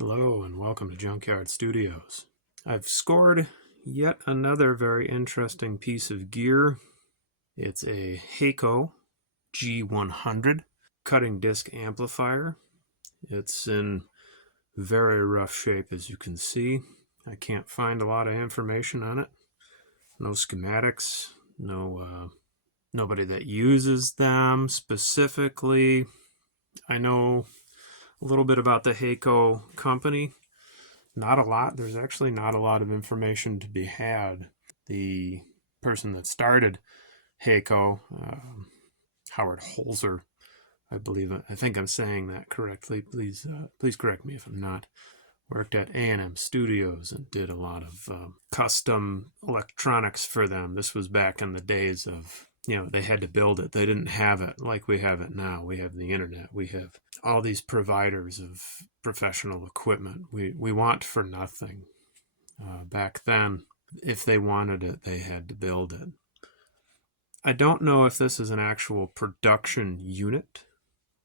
Hello and welcome to Junkyard Studios. I've scored yet another very interesting piece of gear. It's a Haeco G100 cutting disc amplifier. It's in very rough shape, as you can see. I can't find a lot of information on it. No schematics, nobody that uses them specifically. I know a little bit about the Haeco company. Not a lot. There's actually not a lot of information to be had. The person that started Haeco, Howard Holzer, I believe. I think I'm saying that correctly. Please correct me if I'm not. Worked at A&M Studios and did a lot of custom electronics for them. This was back in the days of, they had to build it. They didn't have it like we have it now. We have the internet. We have all these providers of professional equipment. We want for nothing. Back then, if they wanted it, they had to build it. I don't know if this is an actual production unit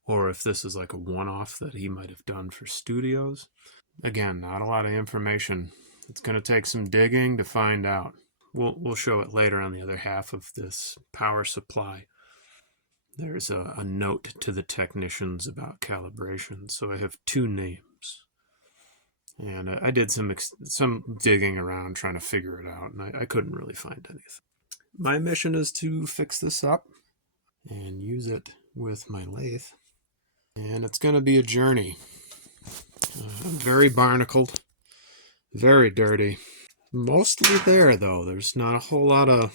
or if this is like a one-off that he might have done for studios. Again, not a lot of information. It's going to take some digging to find out. We'll show it later on the other half of this power supply. There's a note to the technicians about calibration. So I have two names. And I did some digging around trying to figure it out, and I couldn't really find anything. My mission is to fix this up and use it with my lathe. And it's going to be a journey. Very barnacled, very dirty. Mostly there though. There's not a whole lot of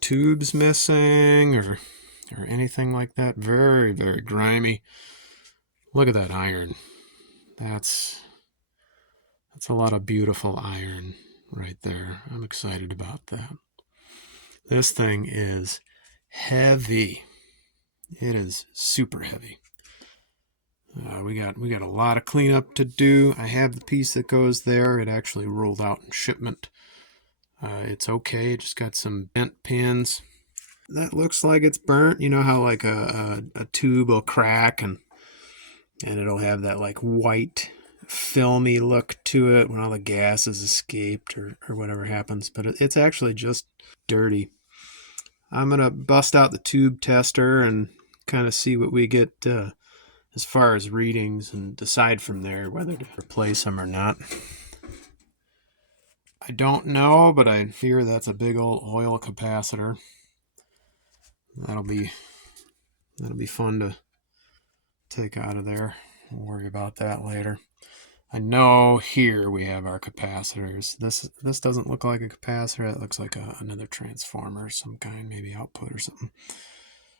tubes missing or anything like that. Very, very grimy. Look at that iron. That's a lot of beautiful iron right there. I'm excited about that. This thing is heavy. It is super heavy. We got a lot of cleanup to do. I have the piece that goes there. It actually rolled out in shipment. It's okay. It just got some bent pins. That looks like it's burnt. You know how like a tube will crack and it'll have that like white filmy look to it when all the gas has escaped or whatever happens. But it's actually just dirty. I'm going to bust out the tube tester and kind of see what we get as far as readings and decide from there whether to replace them or not. I don't know, but I fear that's a big old oil capacitor. That'll be fun to take out of there. We'll worry about that later. I know here we have our capacitors. This doesn't look like a capacitor. It looks like another transformer of some kind, maybe output or something.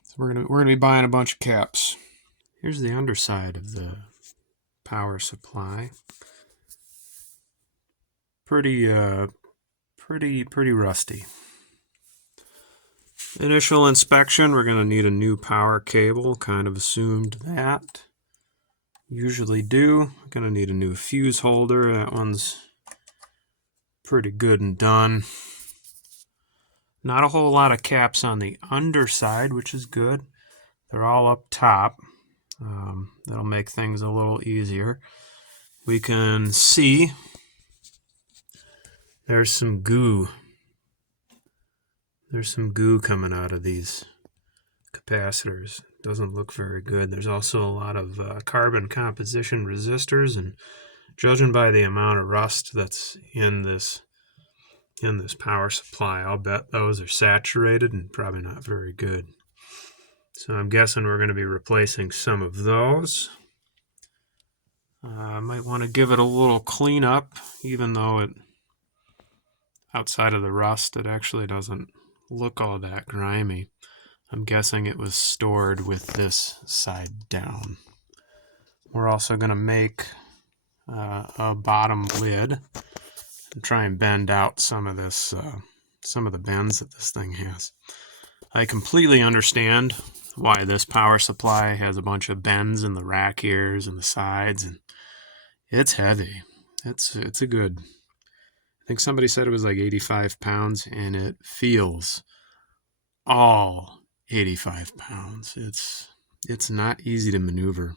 So we're gonna be buying a bunch of caps. Here's the underside of the power supply. Pretty rusty. Initial inspection, we're going to need a new power cable. Kind of assumed that. Usually do. Going to need a new fuse holder. That one's pretty good and done. Not a whole lot of caps on the underside, which is good. They're all up top. That'll make things a little easier. We can see there's some goo. There's some goo coming out of these capacitors. Doesn't look very good. There's also a lot of carbon composition resistors, and judging by the amount of rust that's in this power supply, I'll bet those are saturated and probably not very good. So I'm guessing we're going to be replacing some of those. I might want to give it a little cleanup, even though it, outside of the rust, it actually doesn't look all that grimy. I'm guessing it was stored with this side down. We're also going to make a bottom lid and try and bend out some of the bends that this thing has. I completely understand why this power supply has a bunch of bends in the rack ears and the sides, and it's heavy. It's a good, I think somebody said it was like 85 pounds, and it feels all 85 pounds. It's not easy to maneuver.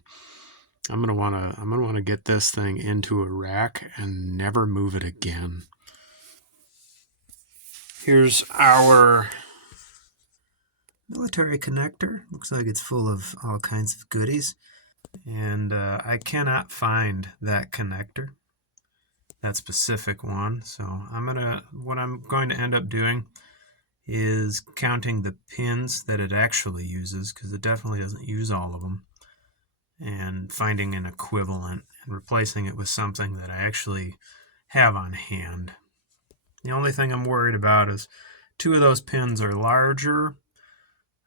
I'm gonna wanna get this thing into a rack and never move it again. Here's our military connector. Looks like it's full of all kinds of goodies. And I cannot find that connector, that specific one. So what I'm going to end up doing is counting the pins that it actually uses, because it definitely doesn't use all of them, and finding an equivalent and replacing it with something that I actually have on hand. The only thing I'm worried about is 2 of those pins are larger.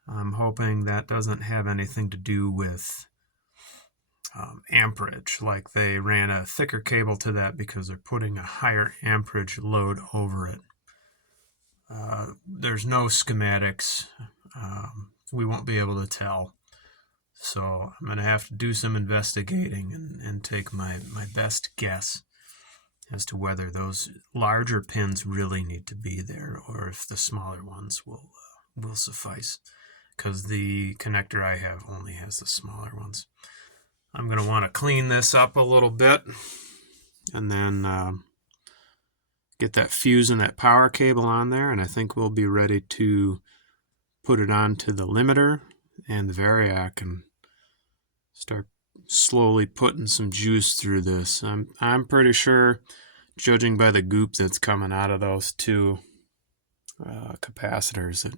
I'm hoping that doesn't have anything to do with amperage, like they ran a thicker cable to that because they're putting a higher amperage load over it. There's no schematics. We won't be able to tell. So I'm going to have to do some investigating and take my best guess as to whether those larger pins really need to be there or if the smaller ones will suffice, because the connector I have only has the smaller ones. I'm going to want to clean this up a little bit and then get that fuse and that power cable on there, and I think we'll be ready to put it onto the limiter and the variac and start slowly putting some juice through this. I'm pretty sure, judging by the goop that's coming out of those 2 capacitors, that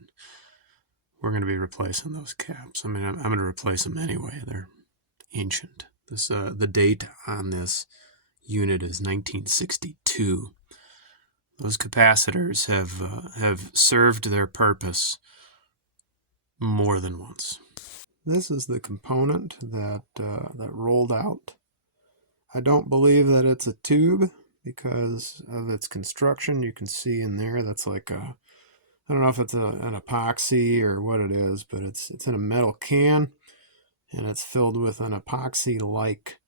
we're going to be replacing those caps. I mean, I'm going to replace them anyway. They're ancient. The date on this unit is 1962. Those capacitors have served their purpose more than once. This is the component that rolled out. I don't believe that it's a tube because of its construction. You can see in there that's like a, I don't know if it's an epoxy or what it is, but it's in a metal can and it's filled with an epoxy-like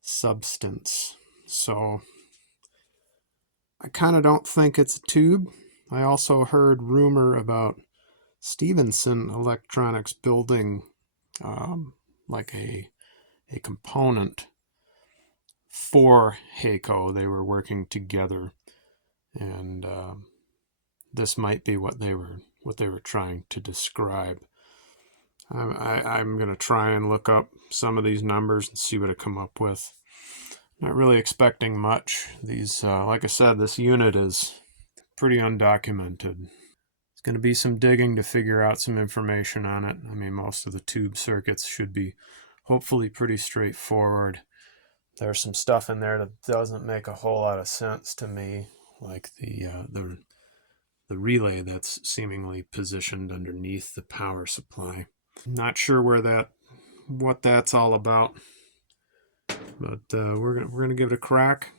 substance. So I kind of don't think it's a tube. I also heard rumor about Stevenson Electronics building like a component for Haeco. They were working together, and this might be what they were trying to describe. I'm going to try and look up some of these numbers and see what I come up with. Not really expecting much. These, like I said, this unit is pretty undocumented. It's going to be some digging to figure out some information on it. I mean, most of the tube circuits should be hopefully pretty straightforward. There's some stuff in there that doesn't make a whole lot of sense to me, like the relay that's seemingly positioned underneath the power supply. Not sure what that's all about, but we're gonna give it a crack.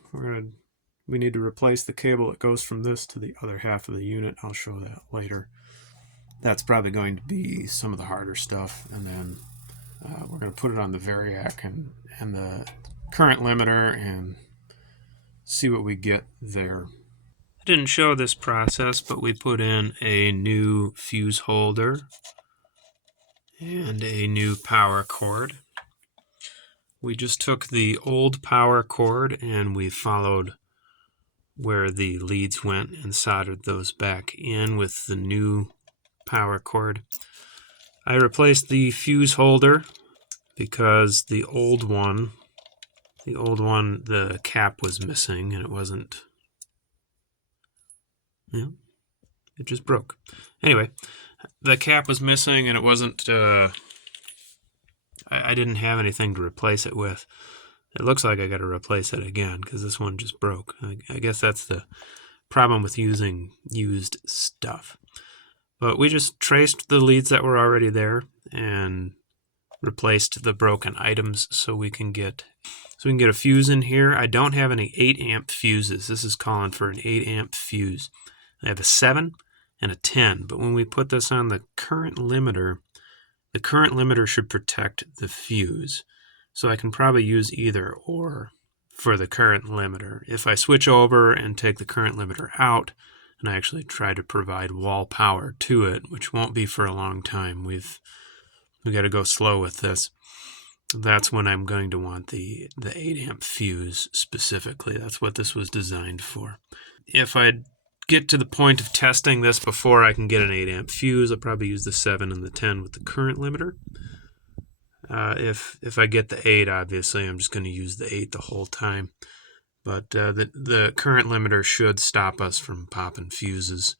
We need to replace the cable that goes from this to the other half of the unit. I'll show that later. That's probably going to be some of the harder stuff, and then we're going to put it on the variac and the current limiter and see what we get there. I didn't show this process, but we put in a new fuse holder and a new power cord. We just took the old power cord and we followed where the leads went and soldered those back in with the new power cord. I replaced the fuse holder because the old one, the cap was missing and it wasn't, it just broke. Anyway, the cap was missing and it wasn't, I didn't have anything to replace it with. It looks like I got to replace it again because this one just broke. I guess that's the problem with using used stuff. But we just traced the leads that were already there and replaced the broken items so we can get a fuse in here. I don't have any 8 amp fuses. This is calling for an 8 amp fuse. I have a 7 and a 10, but when we put this on the current limiter should protect the fuse. So I can probably use either or for the current limiter. If I switch over and take the current limiter out and I actually try to provide wall power to it, which won't be for a long time, we got to go slow with this. that's when I'm going to want the 8 amp fuse specifically. That's what this was designed for. If I get to the point of testing this before I can get an 8 amp fuse, I'll probably use the 7 and the 10 with the current limiter. If I get the 8, obviously, I'm just going to use the 8 the whole time. But the current limiter should stop us from popping fuses,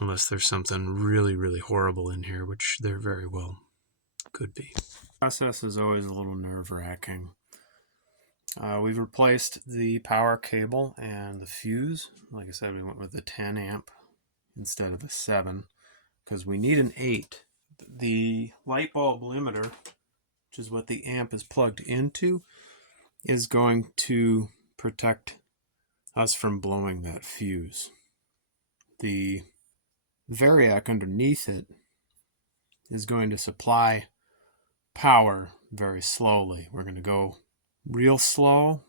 unless there's something really, really horrible in here, which there very well could be. The process is always a little nerve-wracking. We've replaced the power cable and the fuse. Like I said, we went with the 10 amp instead of the 7 because we need an 8. The light bulb limiter, which is what the amp is plugged into, is going to protect us from blowing that fuse. The variac underneath it is going to supply power very slowly. We're going to go real slow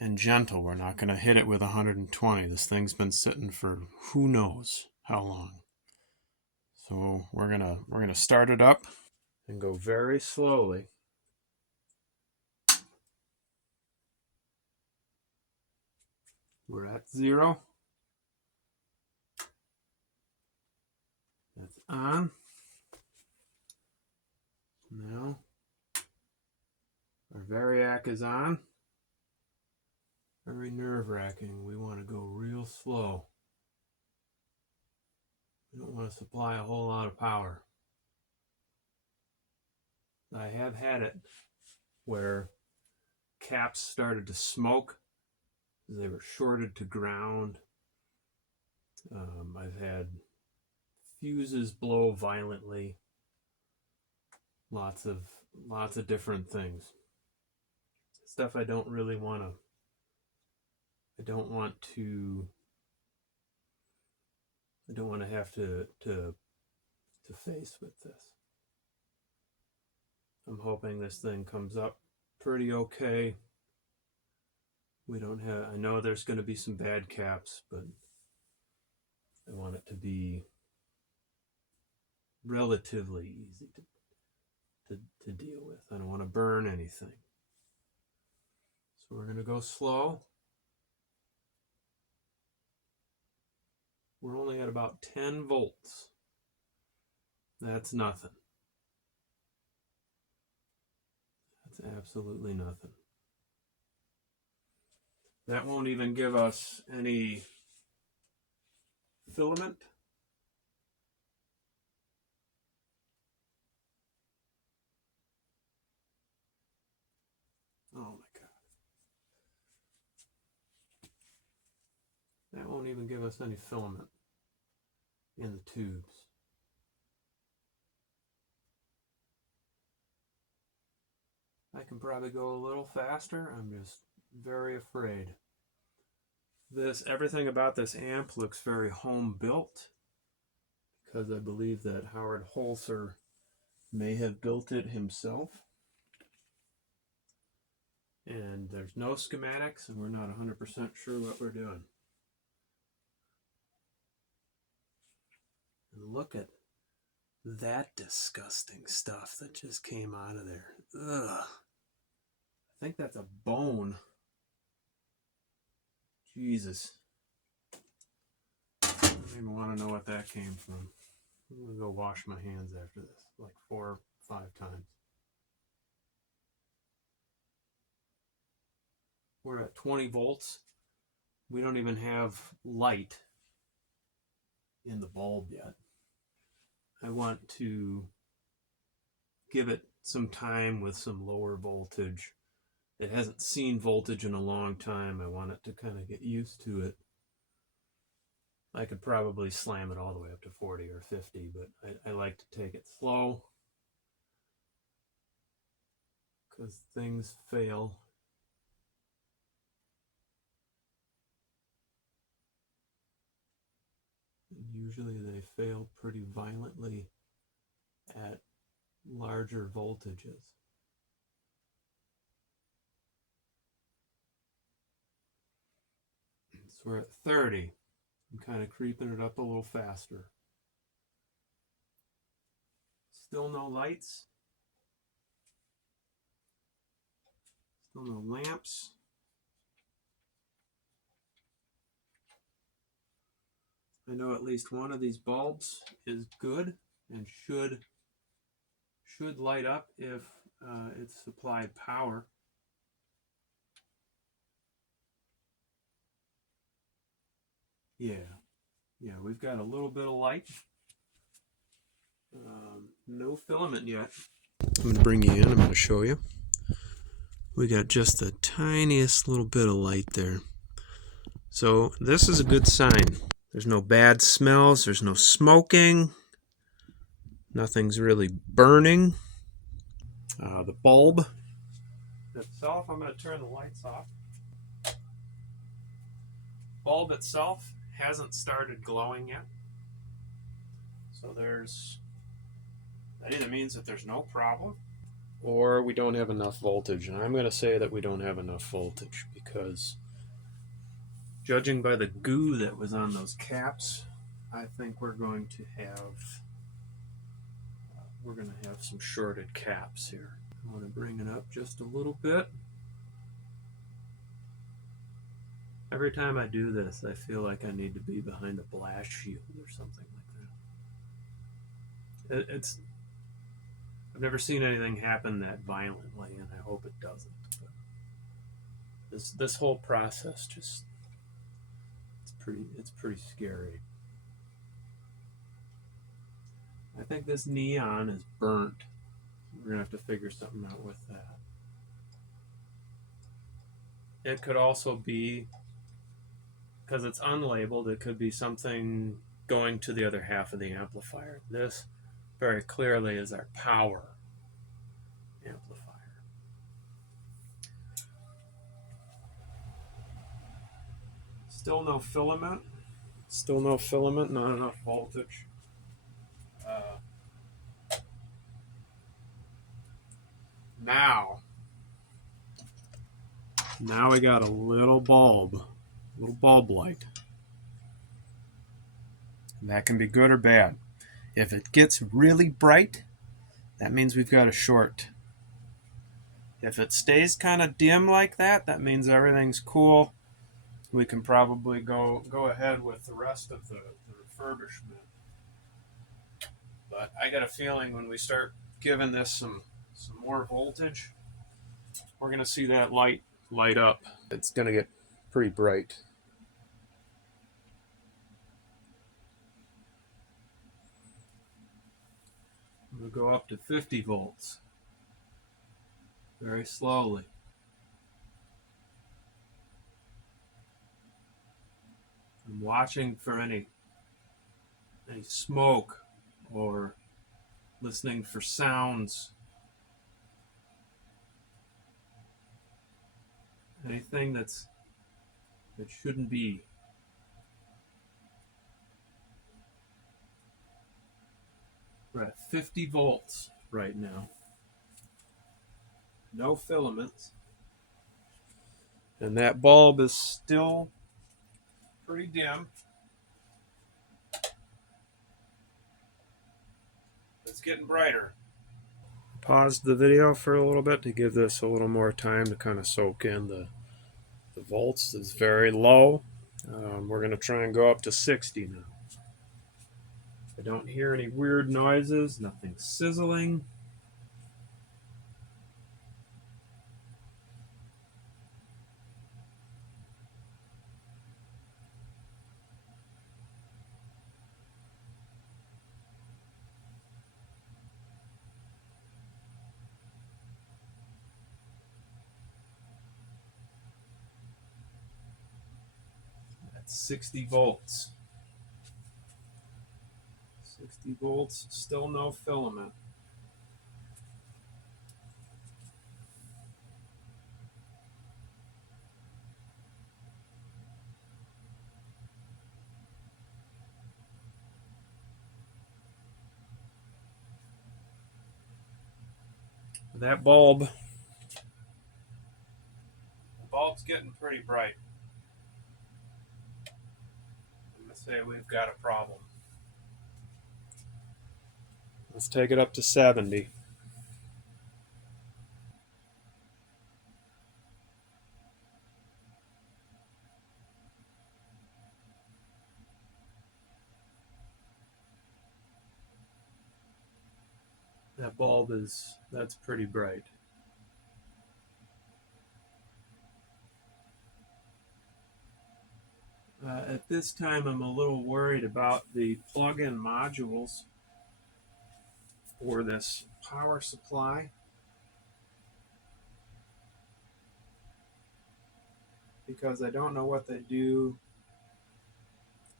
and gentle. We're not going to hit it with 120. This thing's been sitting for who knows how long. So we're gonna start it up and go very slowly. We're at 0. That's on. Now our variac is on. Very nerve-wracking. We want to go real slow. We don't want to supply a whole lot of power. I have had it where caps started to smoke. They were shorted to ground. I've had fuses blow violently. Lots of different things. Stuff I don't really want to. I don't want to have to face with this. I'm hoping this thing comes up pretty okay. We don't have. I know there's going to be some bad caps, but I want it to be relatively easy to deal with. I don't want to burn anything. So we're going to go slow. We're only at about 10 volts. That's nothing. That's absolutely nothing. That won't even give us any filament. Oh my God. That won't even give us any filament in the tubes. I can probably go a little faster. I'm just very afraid. Everything about this amp looks very home built because I believe that Howard Holzer may have built it himself. And there's no schematics, and we're not 100% sure what we're doing. And look at that disgusting stuff that just came out of there. Ugh. I think that's a bone. Jesus. I don't even want to know what that came from. I'm going to go wash my hands after this, like 4 or 5 times. We're at 20 volts. We don't even have light in the bulb yet. I want to give it some time with some lower voltage. It hasn't seen voltage in a long time. I want it to kind of get used to it. I could probably slam it all the way up to 40 or 50, but I like to take it slow because things fail. Usually they fail pretty violently at larger voltages. So we're at 30. I'm kind of creeping it up a little faster. Still no lights. on the lamps. I know at least one of these bulbs is good and should light up if it's supplied power. Yeah, we've got a little bit of light. No filament yet. I'm going to bring you in. I'm going to show you. We got just the tiniest little bit of light there. So this is a good sign. There's no bad smells. There's no smoking. Nothing's really burning. The bulb itself, I'm going to turn the lights off. Bulb itself hasn't started glowing yet. So that either means that there's no problem or we don't have enough voltage. And I'm going to say that we don't have enough voltage because judging by the goo that was on those caps, I think we're going to have some shorted caps here. I want to bring it up just a little bit. Every time I do this, I feel like I need to be behind a blast shield or something like that. I've never seen anything happen that violently, and I hope it doesn't. But this whole process it's pretty scary. I think this neon is burnt. We're gonna have to figure something out with that. It could also be, because it's unlabeled, it could be something going to the other half of the amplifier. This very clearly is our power amplifier. Still no filament. Not enough voltage. Now we got a little bulb light. And that can be good or bad. If it gets really bright, that means we've got a short. If it stays kind of dim like that, that means everything's cool. We can probably go ahead with the rest of the refurbishment. But I got a feeling when we start giving this some more voltage, we're going to see that light up. It's going to get pretty bright. We'll go up to 50 volts very slowly. I'm watching for any smoke or listening for sounds. Anything that shouldn't be. We're at 50 volts right now. No filaments. And that bulb is still pretty dim. It's getting brighter. Paused the video for a little bit to give this a little more time to kind of soak in the volts. It's very low. We're going to try and go up to 60 now. I don't hear any weird noises, nothing sizzling. That's 60 volts. 60 volts, still no filament. That bulb's getting pretty bright. I'm going to say we've got a problem. Let's take it up to 70. That bulb that's pretty bright. At this time, I'm a little worried about the plug-in modules for this power supply, because I don't know what they do,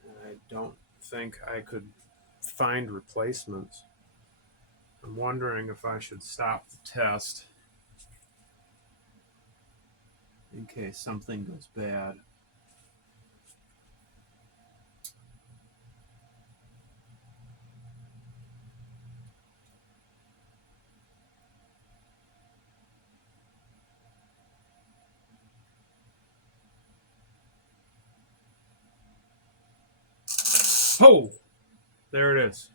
and I don't think I could find replacements. I'm wondering if I should stop the test in case something goes bad. Oh, there it is.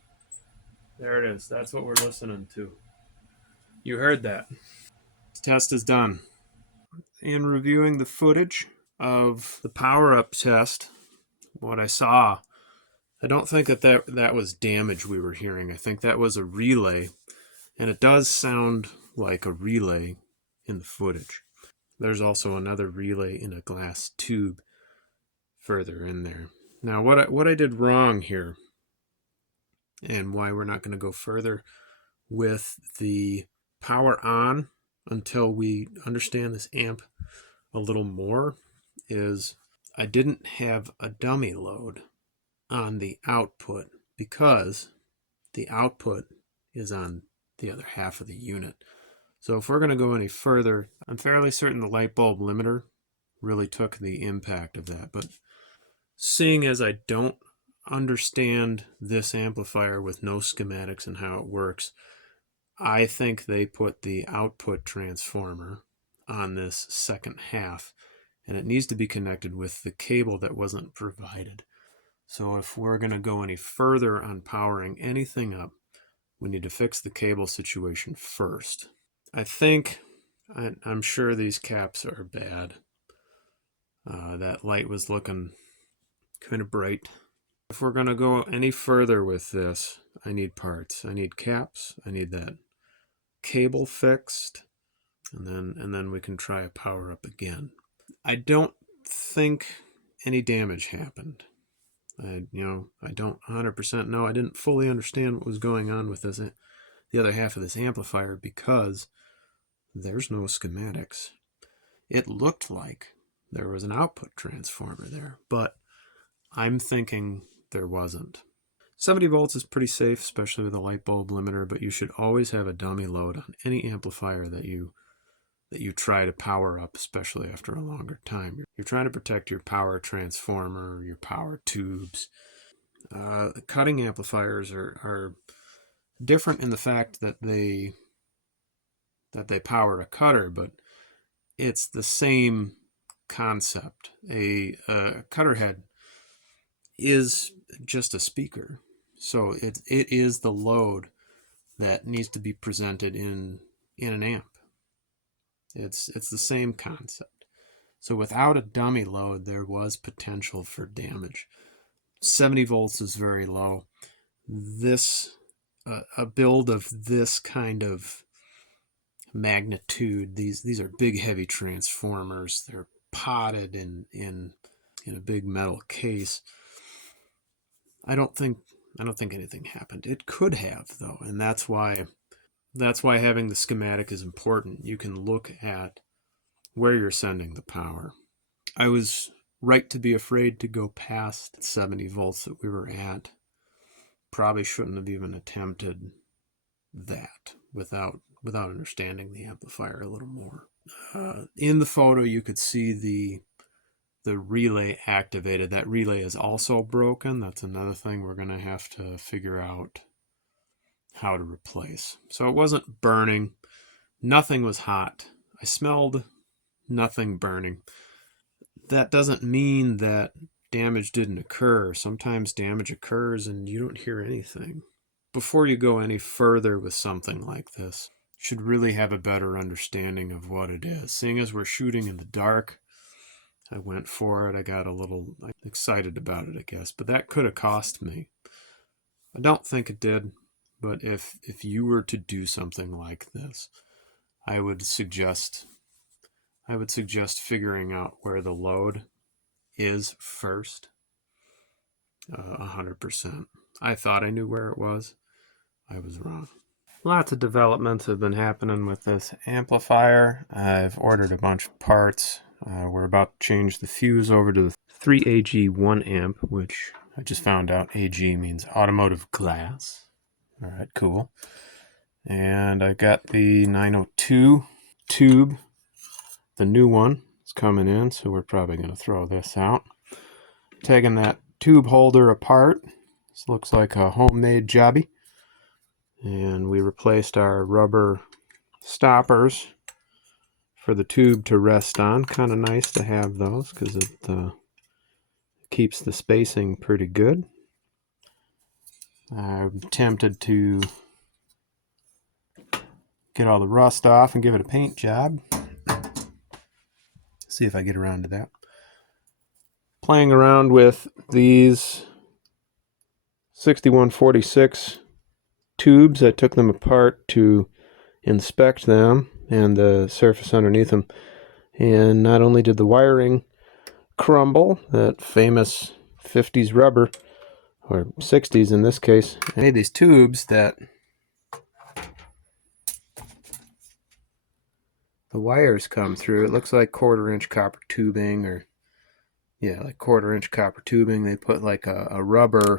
There it is. That's what we're listening to. You heard that. The test is done. In reviewing the footage of the power-up test, what I saw, I don't think that was damage we were hearing. I think that was a relay, and it does sound like a relay in the footage. There's also another relay in a glass tube further in there. Now, what I did wrong here, and why we're not going to go further with the power on until we understand this amp a little more, is I didn't have a dummy load on the output because the output is on the other half of the unit. So if we're going to go any further, I'm fairly certain the light bulb limiter really took the impact of that. But seeing as I don't understand this amplifier with no schematics and how it works, I think they put the output transformer on this second half, and it needs to be connected with the cable that wasn't provided. So if we're going to go any further on powering anything up, we need to fix the cable situation first. I'm sure these caps are bad. That light was looking kind of bright. If we're going to go any further with this, I need parts. I need caps. I need that cable fixed, and then we can try a power up again. I don't think any damage happened. I don't 100% know. I didn't fully understand what was going on with this, the other half of this amplifier, because there's no schematics. It looked like there was an output transformer there, but I'm thinking there wasn't. 70 volts is pretty safe, especially with a light bulb limiter, but you should always have a dummy load on any amplifier that you try to power up, especially after a longer time. You're trying to protect your power transformer, your power tubes. Cutting amplifiers are different in the fact that they power a cutter, but it's the same concept. A cutter head is just a speaker, so it is the load that needs to be presented in an amp. It's the same concept. So without a dummy load, there was potential for damage. 70 volts is very low. This a build of this kind of magnitude, these are big heavy transformers. They're potted in a big metal case. I don't think anything happened. It could have, though, and that's why having the schematic is important. You can look at where you're sending the power. I was right to be afraid to go past 70 volts that we were at. Probably shouldn't have even attempted that without understanding the amplifier a little more. In the photo, you could see the relay activated. That relay is also broken. That's another thing we're going to have to figure out how to replace. So it wasn't burning. Nothing was hot. I smelled nothing burning. That doesn't mean that damage didn't occur. Sometimes damage occurs and you don't hear anything. Before you go any further with something like this, you should really have a better understanding of what it is. Seeing as we're shooting in the dark, I went for it. I got a little excited about it, I guess, but that could have cost me. I don't think it did. But if you were to do something like this, I would suggest figuring out where the load is first. 100%. I thought I knew where it was. I was wrong. Lots of developments have been happening with this amplifier. I've ordered a bunch of parts. We're about to change the fuse over to the 3AG 1 amp, which I just found out AG means automotive glass. All right, cool. And I got the 902 tube. The new one is coming in, so we're probably going to throw this out. Taking that tube holder apart. This looks like a homemade jobby. And we replaced our rubber stoppers for the tube to rest on. Kind of nice to have those because it keeps the spacing pretty good. I'm tempted to get all the rust off and give it a paint job. See if I get around to that. Playing around with these 6146 tubes. I took them apart to inspect them and the surface underneath them. And not only did the wiring crumble, that famous 50s rubber, or 60s in this case, I made these tubes that the wires come through. It looks like 1/4-inch copper tubing, or yeah, like 1/4-inch copper tubing. They put like a rubber,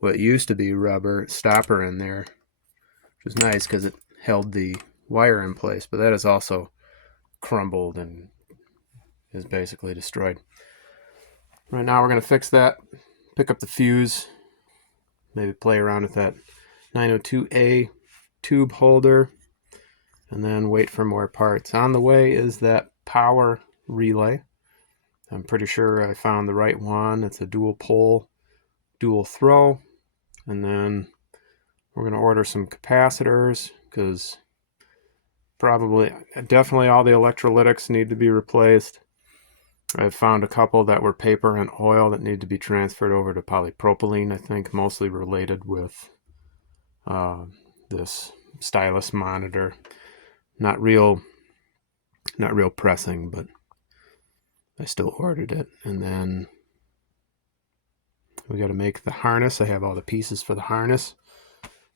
what used to be rubber stopper in there, which was nice because it held the wire in place, but that is also crumbled and is basically destroyed. Right now we're going to fix that, pick up the fuse, maybe play around with that 902A tube holder, and then wait for more parts. On the way is that power relay. I'm pretty sure I found the right one. It's a dual pole, dual throw. And then we're going to order some capacitors because definitely all the electrolytics need to be replaced. I've found a couple that were paper and oil that need to be transferred over to polypropylene, I think, mostly related with this stylus monitor. Not real pressing, but I still ordered it. And then we got to make the harness. I have all the pieces for the harness.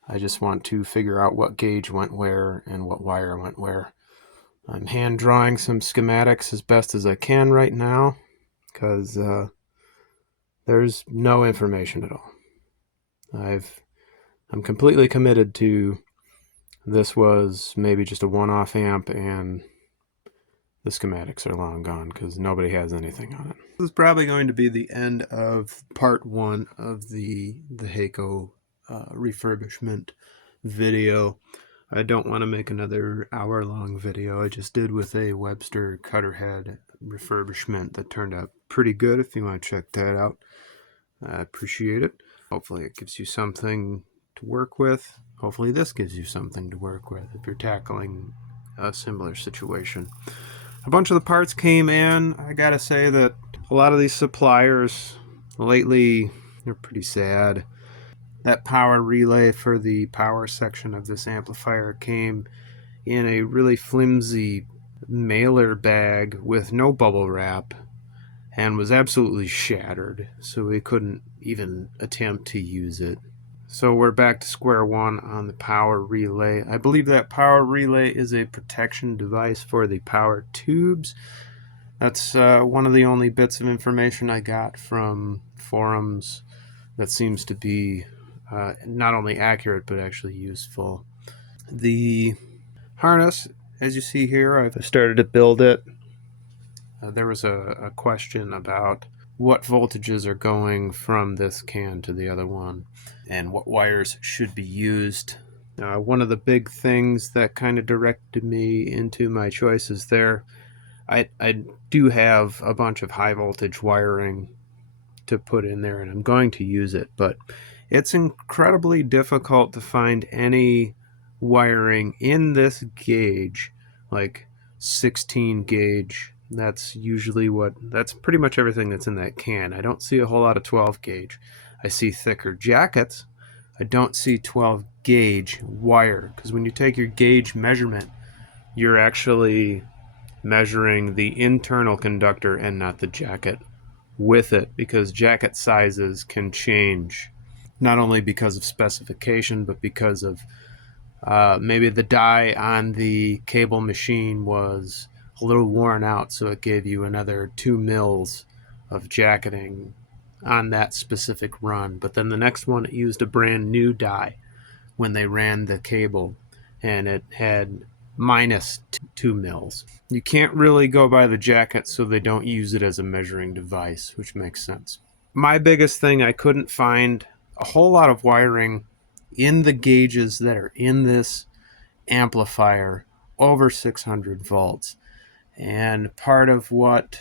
I just want to figure out what gauge went where and what wire went where. I'm hand drawing some schematics as best as I can right now because there's no information at all. I'm completely committed to this was maybe just a one-off amp and the schematics are long gone because nobody has anything on it. This is probably going to be the end of part 1 of the Haeco refurbishment video. I don't want to make another hour-long video. I just did with a Webster Cutterhead refurbishment that turned out pretty good. If you want to check that out, I appreciate it. Hopefully it gives you something to work with. Hopefully this gives you something to work with if you're tackling a similar situation. A bunch of the parts came in. I gotta say that a lot of these suppliers lately, they're pretty sad. That power relay for the power section of this amplifier came in a really flimsy mailer bag with no bubble wrap and was absolutely shattered, so we couldn't even attempt to use it. So we're back to square one on the power relay. I believe that power relay is a protection device for the power tubes. That's one of the only bits of information I got from forums that seems to be not only accurate but actually useful. The harness, as you see here, I've started to build it. There was a question about what voltages are going from this can to the other one and what wires should be used. One of the big things that kind of directed me into my choices there, I do have a bunch of high voltage wiring to put in there and I'm going to use it, but it's incredibly difficult to find any wiring in this gauge, like 16 gauge. That's pretty much everything that's in that can. I don't see a whole lot of 12 gauge. I see thicker jackets, I don't see 12 gauge wire, because when you take your gauge measurement, you're actually measuring the internal conductor and not the jacket with it, because jacket sizes can change, not only because of specification, but because of maybe the die on the cable machine was a little worn out, so it gave you another 2 mils of jacketing on that specific run. But then the next one, it used a brand new die when they ran the cable, and it had minus 2 mils. You can't really go by the jacket, so they don't use it as a measuring device, which makes sense. My biggest thing, I couldn't find a whole lot of wiring in the gauges that are in this amplifier over 600 volts. And part of what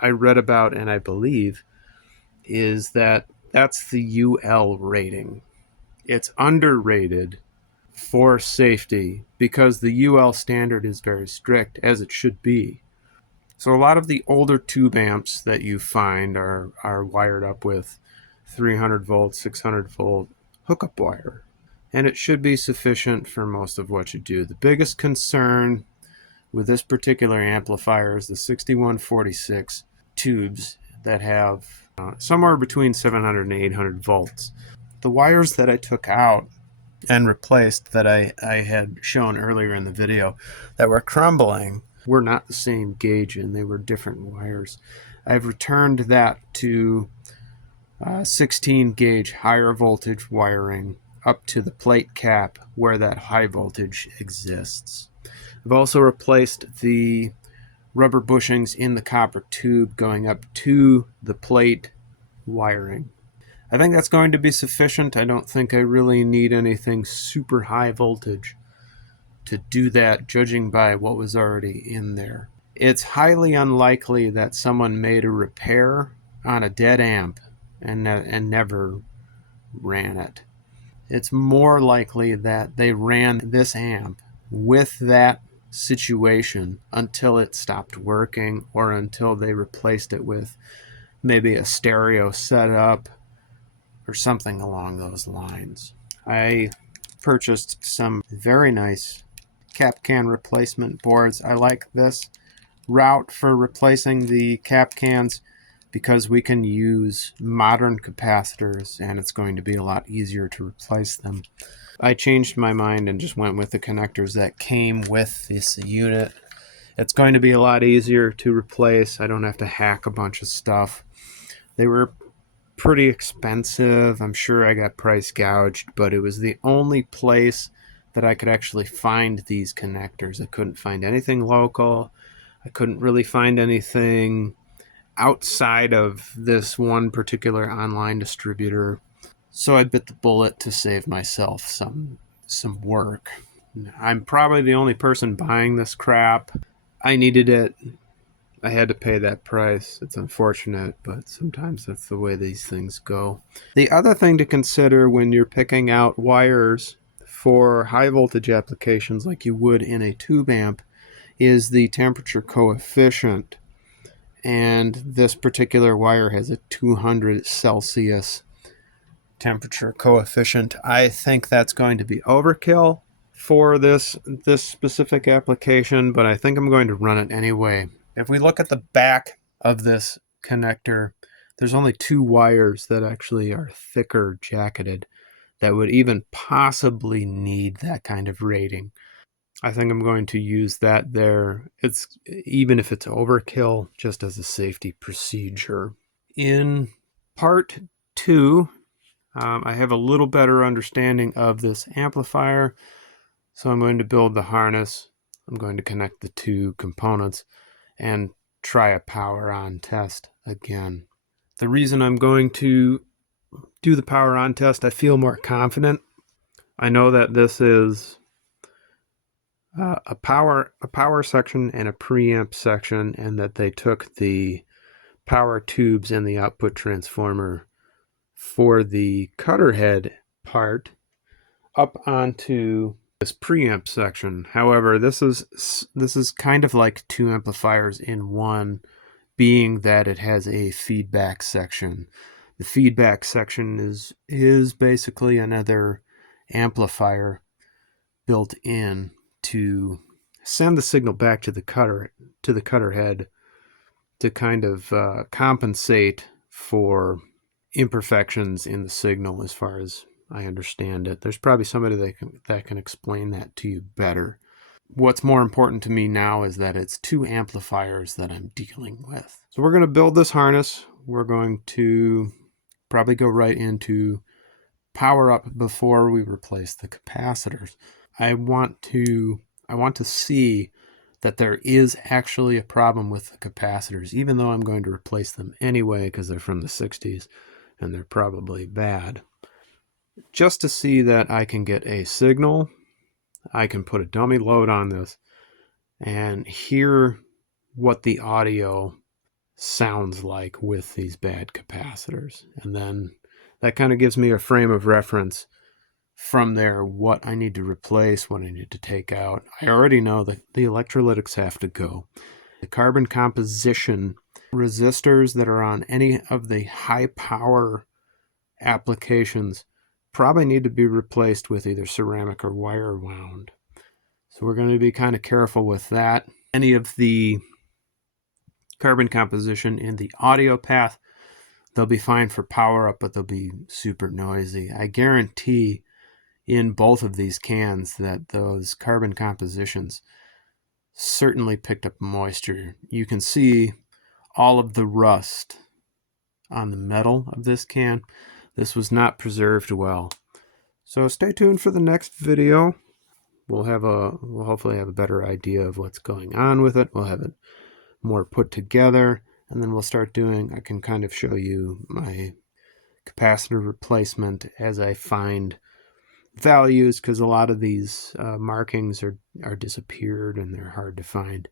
I read about, and I believe, is that that's the UL rating. It's underrated for safety because the UL standard is very strict, as it should be. So a lot of the older tube amps that you find are wired up with 300 volt, 600 volt hookup wire, and it should be sufficient for most of what you do. The biggest concern with this particular amplifier is the 6146 tubes that have somewhere between 700 and 800 volts. The wires that I took out and replaced, that I had shown earlier in the video, that were crumbling, were not the same gauge, and they were different wires. I've returned that to 16 gauge higher voltage wiring up to the plate cap where that high voltage exists. I've also replaced the rubber bushings in the copper tube going up to the plate wiring. I think that's going to be sufficient. I don't think I really need anything super high voltage to do that, judging by what was already in there. It's highly unlikely that someone made a repair on a dead amp and never ran it. It's more likely that they ran this amp with that situation until it stopped working, or until they replaced it with maybe a stereo setup or something along those lines. I purchased some very nice cap can replacement boards. I like this route for replacing the cap cans because we can use modern capacitors and it's going to be a lot easier to replace them. I changed my mind and just went with the connectors that came with this unit. It's going to be a lot easier to replace. I don't have to hack a bunch of stuff. They were pretty expensive. I'm sure I got price gouged, but it was the only place that I could actually find these connectors. I couldn't find anything local. I couldn't really find anything outside of this one particular online distributor. So I bit the bullet to save myself some work. I'm probably the only person buying this crap. I needed it. I had to pay that price. It's unfortunate, but sometimes that's the way these things go. The other thing to consider when you're picking out wires for high voltage applications like you would in a tube amp is the temperature coefficient. And this particular wire has a 200 Celsius temperature coefficient. I think that's going to be overkill for this specific application, but I think I'm going to run it anyway. If we look at the back of this connector, there's only 2 wires that actually are thicker jacketed that would even possibly need that kind of rating. I think I'm going to use that there. It's, even if it's overkill, just as a safety procedure. In part 2, I have a little better understanding of this amplifier, so I'm going to build the harness. I'm going to connect the 2 components and try a power on test again. The reason I'm going to do the power on test, I feel more confident. I know that this is a power section and a preamp section, and that they took the power tubes and the output transformer for the cutter head part up onto this preamp section. However, this is kind of like 2 amplifiers in one, being that it has a feedback section. The feedback section is basically another amplifier built in to send the signal back to the cutter head to kind of compensate for imperfections in the signal, as far as I understand it. There's probably somebody that can explain that to you better. What's more important to me now is that it's two amplifiers that I'm dealing with. So we're going to build this harness. We're going to probably go right into power up before we replace the capacitors. I want to see that there is actually a problem with the capacitors, even though I'm going to replace them anyway because they're from the 60s and they're probably bad. Just to see that I can get a signal, I can put a dummy load on this and hear what the audio sounds like with these bad capacitors. And then that kind of gives me a frame of reference from there, what I need to replace, what I need to take out. I already know that the electrolytics have to go. The carbon composition resistors that are on any of the high power applications probably need to be replaced with either ceramic or wire wound. So we're going to be kind of careful with that. Any of the carbon composition in the audio path, they'll be fine for power up, but they'll be super noisy. I guarantee in both of these cans that those carbon compositions certainly picked up moisture. You can see all of the rust on the metal of this can. This was not preserved well. So stay tuned for the next video. We'll hopefully have a better idea of what's going on with it. We'll have it more put together, and then we'll start doing, I can kind of show you my capacitor replacement as I find values, because a lot of these markings are disappeared and they're hard to find.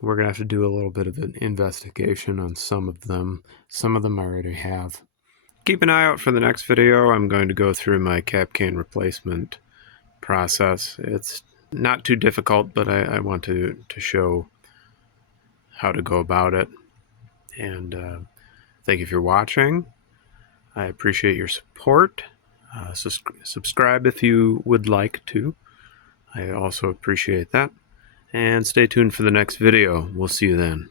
We're going to have to do a little bit of an investigation on some of them. Some of them I already have. Keep an eye out for the next video. I'm going to go through my cap can replacement process. It's not too difficult, but I want to show how to go about it. And thank you for watching. I appreciate your support. Subscribe if you would like to. I also appreciate that. And stay tuned for the next video. We'll see you then.